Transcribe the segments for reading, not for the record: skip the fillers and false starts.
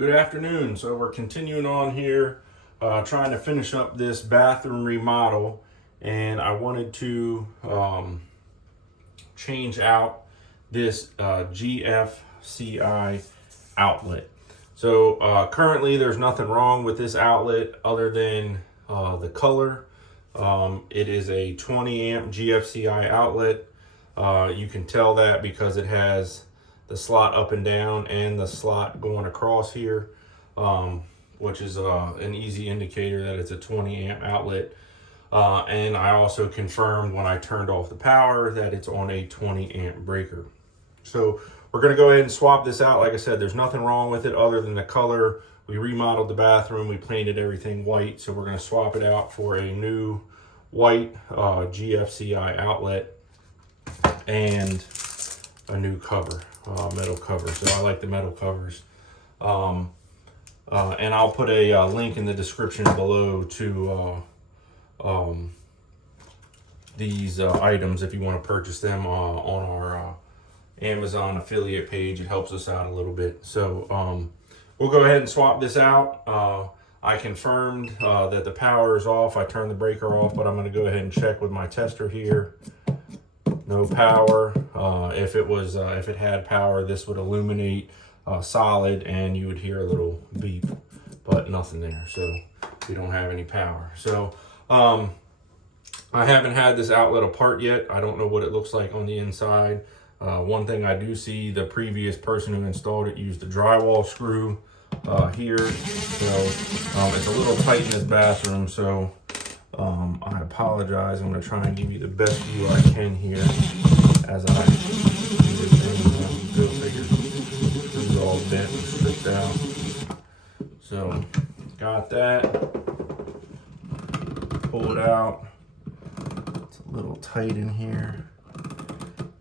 Good afternoon. So we're continuing on here, trying to finish up this bathroom remodel, and I wanted to change out this GFCI outlet. So currently there's nothing wrong with this outlet other than the color. It is a 20 amp GFCI outlet. You can tell that because it has the slot up and down and the slot going across here, which is an easy indicator that it's a 20 amp outlet. And I also confirmed when I turned off the power that it's on a 20 amp breaker. So we're gonna go ahead and swap this out. Like I said, there's nothing wrong with it other than the color. We remodeled the bathroom, we painted everything white. So we're gonna swap it out for a new white GFCI outlet and a new cover, metal cover. So I like the metal covers. And I'll put a link in the description below to these items if you want to purchase them on our Amazon affiliate page. It helps us out a little bit. So we'll go ahead and swap this out. I confirmed that the power is off. I turned the breaker off, but I'm going to go ahead and check with my tester here. No power. If it had power, this would illuminate solid and you would hear a little beep, but nothing there. So we don't have any power. So I haven't had this outlet apart yet. I don't know what it looks like on the inside. One thing I do see, the previous person who installed it used a drywall screw here. So it's a little tight in this bathroom. So I apologize. I'm going to try and give you the best view I can here as I do this thing. Go figure. This is all bent and stripped out. So got that. Pull it out. It's a little tight in here.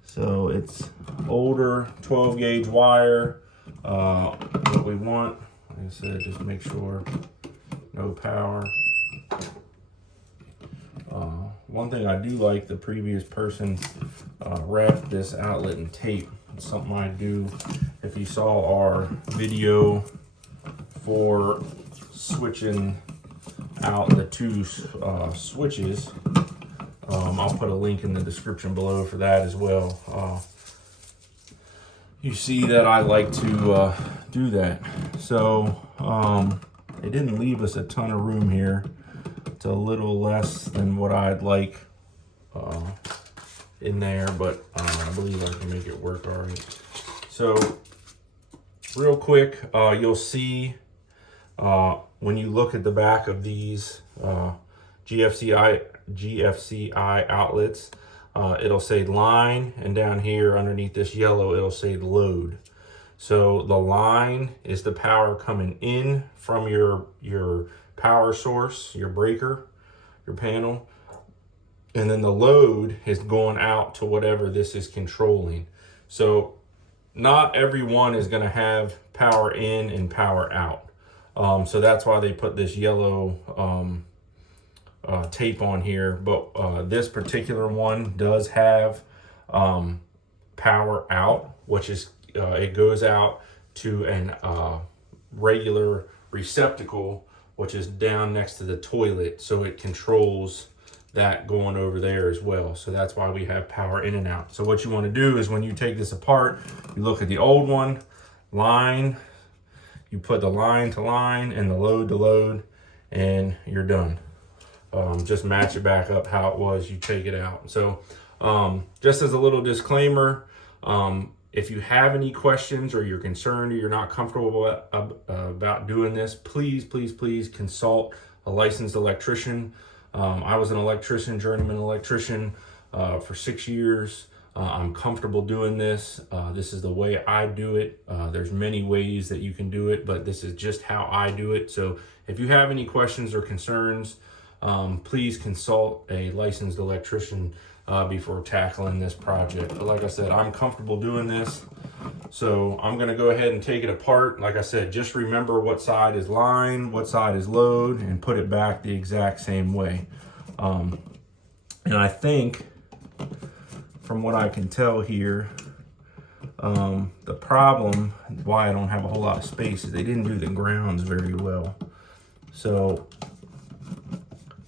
So it's older 12 gauge wire. What we want, like I said, just make sure no power. One thing I do like, the previous person wrapped this outlet in tape. It's something I do. If you saw our video for switching out the two switches, I'll put a link in the description below for that as well. You see that I like to do that. So it didn't leave us a ton of room here. It's a little less than what I'd like in there, but I believe I can make it work all right. So real quick, you'll see when you look at the back of these GFCI outlets, it'll say line, and down here underneath this yellow, it'll say load. So the line is the power coming in from your power source, your breaker, your panel, and then the load is going out to whatever this is controlling. So not everyone is going to have power in and power out. So that's why they put this yellow tape on here, but this particular one does have power out, which is it goes out to an regular receptacle, which is down next to the toilet, so it controls that going over there as well. So that's why we have power in and out. So what you want to do is when you take this apart, you look at the old one, line, you put the line to line and the load to load, and you're done. Just match it back up how it was, you take it out. So just as a little disclaimer, if you have any questions or you're concerned or you're not comfortable about doing this, please consult a licensed electrician. I was an electrician, journeyman electrician for 6 years. I'm comfortable doing this. This is the way I do it. There's many ways that you can do it, but this is just how I do it. So if you have any questions or concerns, please consult a licensed electrician before tackling this project. But like I said, I'm comfortable doing this. So I'm gonna go ahead and take it apart. Like I said, just remember what side is line, what side is load, and put it back the exact same way. And I think, from what I can tell here, the problem why I don't have a whole lot of space is they didn't do the grounds very well. So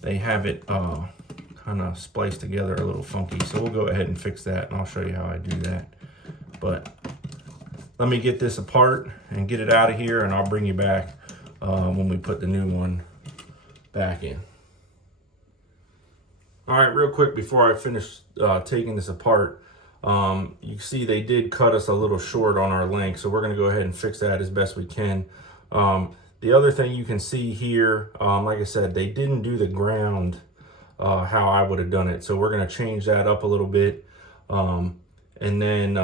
they have it kind of spliced together a little funky. So we'll go ahead and fix that, and I'll show you how I do that. But let me get this apart and get it out of here, and I'll bring you back when we put the new one back in. All right, real quick before I finish taking this apart, you see they did cut us a little short on our length, so we're going to go ahead and fix that as best we can. The other thing you can see here, like I said, they didn't do the ground how I would have done it, so we're going to change that up a little bit. And then,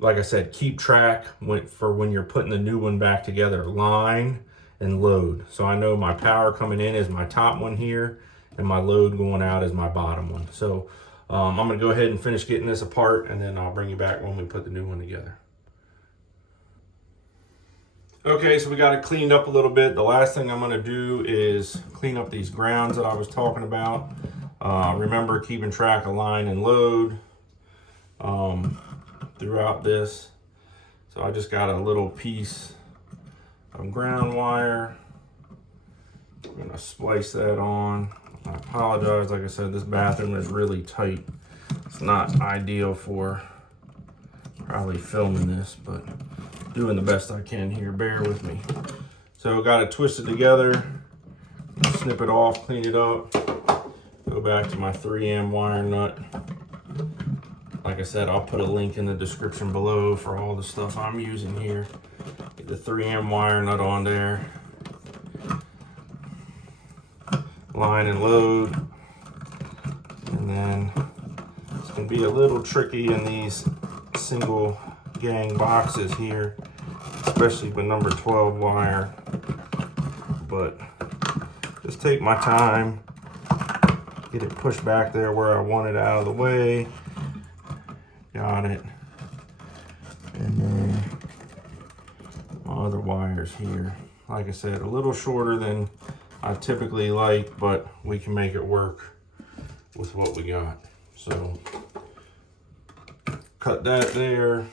like I said, keep track for when you're putting the new one back together, line and load. So I know my power coming in is my top one here, and my load going out is my bottom one. So I'm going to go ahead and finish getting this apart, and then I'll bring you back when we put the new one together. Okay, so we got it cleaned up a little bit. The last thing I'm going to do is clean up these grounds that I was talking about. Remember keeping track of line and load throughout this. So I just got a little piece of ground wire. I'm going to splice that on. I apologize, like I said, this bathroom is really tight. It's not ideal for probably filming this, but doing the best I can here. Bear with me. So got it twisted together, snip it off, clean it up, go back to my 3M wire nut. Like I said, I'll put a link in the description below for all the stuff I'm using here. Get the 3M wire nut on there. Line and load. And then it's going to be a little tricky in these single gang boxes here, especially with number 12 wire, but just take my time, get it pushed back there where I want it out of the way. Got it. And then my other wires here, like I said, a little shorter than I typically like, but we can make it work with what we got. So cut that there.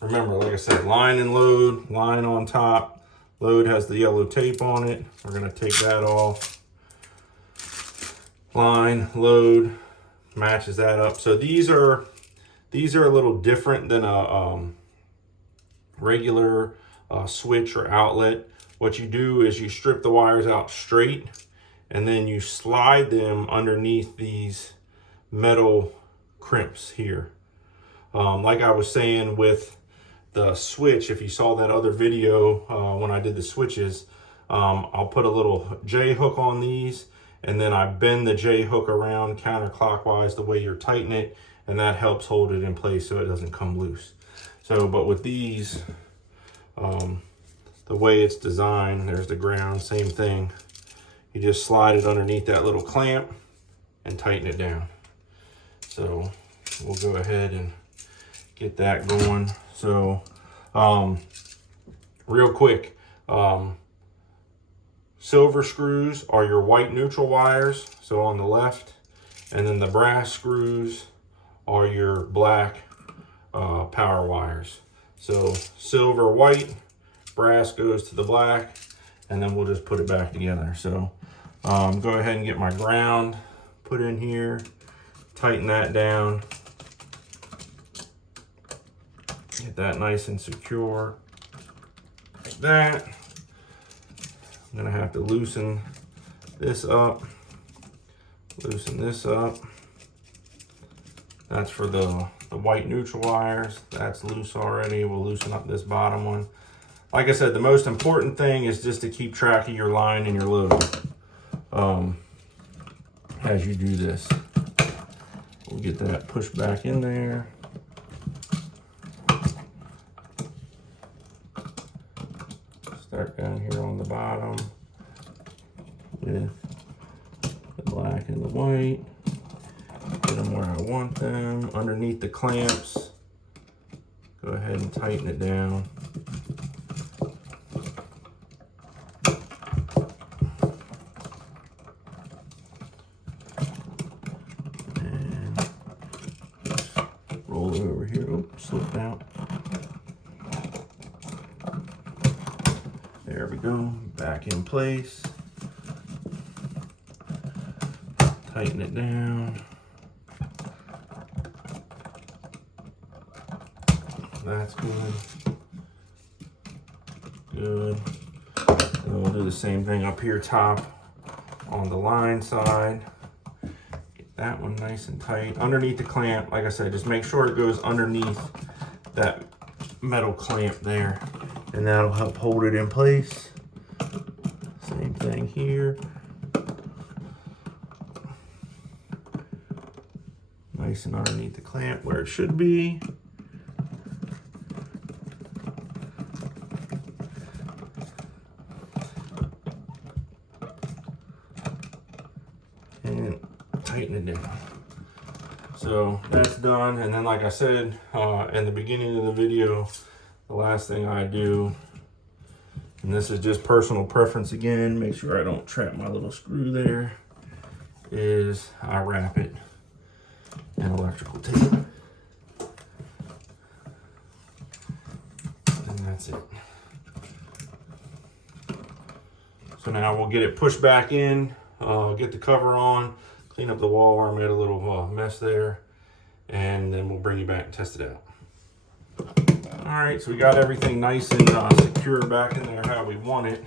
Remember, like I said, line and load, line on top. Load has the yellow tape on it. We're gonna take that off. Line, load, matches that up. So these are a little different than a regular switch or outlet. What you do is you strip the wires out straight, and then you slide them underneath these metal crimps here. Like I was saying with the switch, if you saw that other video when I did the switches, I'll put a little J hook on these, and then I bend the J hook around counterclockwise the way you're tightening it, and that helps hold it in place so it doesn't come loose. So, but with these, the way it's designed, there's the ground, same thing. You just slide it underneath that little clamp and tighten it down. So we'll go ahead and get that going. So real quick, silver screws are your white neutral wires, so on the left, and then the brass screws are your black power wires. So silver, white, brass goes to the black, and then we'll just put it back together. So go ahead and get my ground put in here, tighten that down, get that nice and secure like that. I'm gonna have to loosen this up, loosen this up. That's for the white neutral wires. That's loose already. We'll loosen up this bottom one. Like I said, the most important thing is just to keep track of your line and your load as you do this. We'll get that pushed back in there. Start down here on the bottom with the black and the white. Get them where I want them, underneath the clamps. Go ahead and tighten it down. And roll it over here. Oops. slipping out. There we go, back in place. Tighten it down. That's good. Good. And we'll do the same thing up here top on the line side. Get that one nice and tight. Underneath the clamp, like I said, just make sure it goes underneath that metal clamp there, and that'll help hold it in place. Same thing here. Nice and underneath the clamp where it should be. And tighten it down. So that's done. And then, like I said in the beginning of the video, the last thing I do, and this is just personal preference again, make sure I don't trap my little screw there, is I wrap it in electrical tape. And that's it. So now we'll get it pushed back in, get the cover on, clean up the wall where I made a little mess there, and then we'll bring you back and test it out. All right, so we got everything nice and secure back in there how we want it.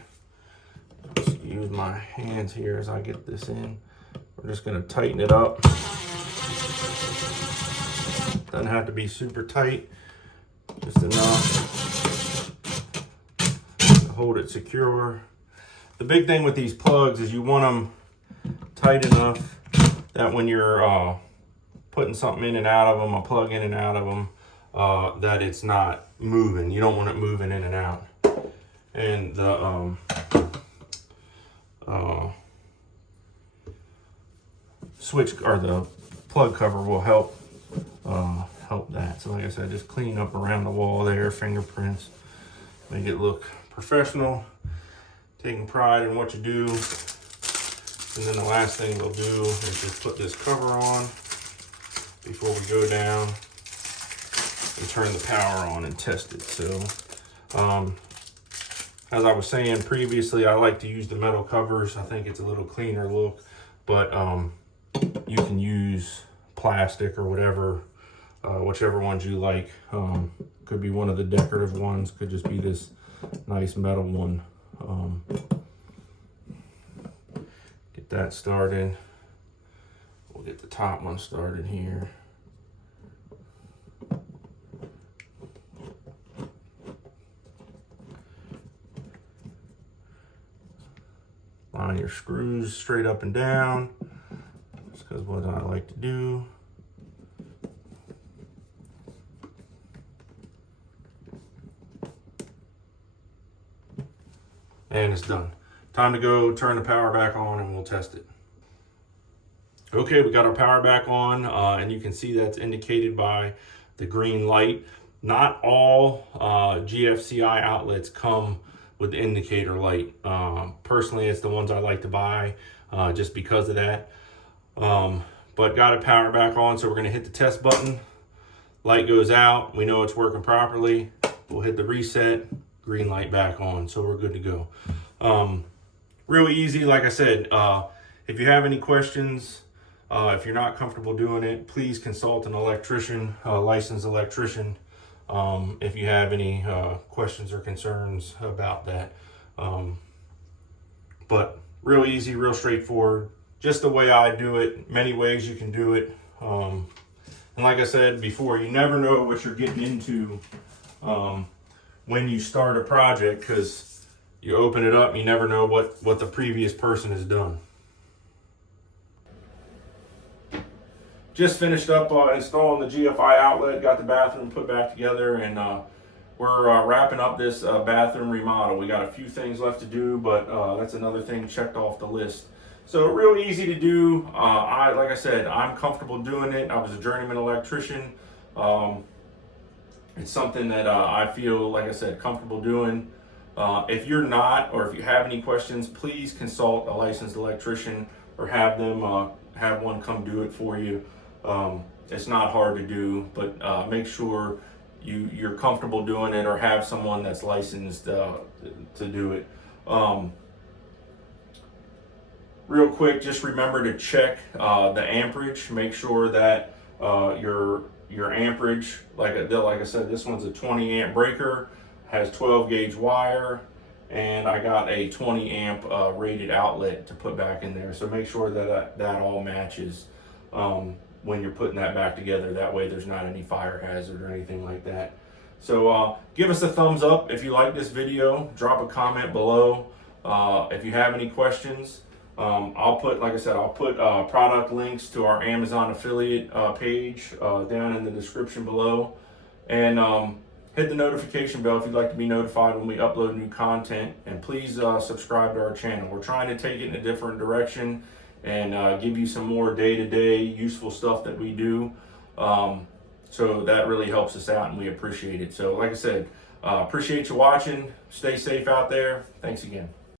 Just use my hands here as I get this in. We're just gonna tighten it up. Doesn't have to be super tight, just enough to hold it secure. The big thing with these plugs is you want them tight enough that when you're putting something in and out of them, a plug in and out of them, that it's not moving. You don't want it moving in and out. And the switch or the plug cover will help that. So like I said, just clean up around the wall there, fingerprints, make it look professional, taking pride in what you do. And then the last thing we'll do is just put this cover on before we go down and turn the power on and test it. So as I was saying previously, I like to use the metal covers. I think it's a little cleaner look, but you can use plastic or whatever, whichever ones you like. Could be one of the decorative ones, could just be this nice metal one. Get that started. We'll get the top one started here. Line your screws straight up and down, just because what I like to do. And it's done. Time to go turn the power back on and we'll test it. Okay, we got our power back on, and you can see that's indicated by the green light. Not all GFCI outlets come with the indicator light. Personally, it's the ones I like to buy just because of that. But got it power back on, so we're gonna hit the test button. Light goes out, we know it's working properly. We'll hit the reset, green light back on, so we're good to go. Really easy, like I said. If you have any questions, if you're not comfortable doing it, please consult an electrician, a licensed electrician, if you have any questions or concerns about that. But real easy, real straightforward, just the way I do it. Many ways you can do it. And like I said before, you never know what you're getting into when you start a project, because you open it up, you never know what the previous person has done. Just finished up installing the GFI outlet, got the bathroom put back together, and we're wrapping up this bathroom remodel. We got a few things left to do, but that's another thing checked off the list. So real easy to do. Like I said, I'm comfortable doing it. I was a journeyman electrician. It's something that I feel, like I said, comfortable doing. If you're not, or if you have any questions, please consult a licensed electrician or have them have one come do it for you. It's not hard to do, but make sure you're comfortable doing it or have someone that's licensed to do it. Real quick, just remember to check the amperage. Make sure that your amperage, like I said, this one's a 20 amp breaker, has 12 gauge wire, and I got a 20 amp rated outlet to put back in there. So make sure that that all matches when you're putting that back together. That way there's not any fire hazard or anything like that. So give us a thumbs up if you like this video. Drop a comment below if you have any questions. I'll put, like I said, I'll put product links to our Amazon affiliate page down in the description below, and hit the notification bell if you'd like to be notified when we upload new content, and please subscribe to our channel. We're trying to take it in a different direction and give you some more day-to-day useful stuff that we do, so that really helps us out and we appreciate it. So like I said, appreciate you watching. Stay safe out there. Thanks again.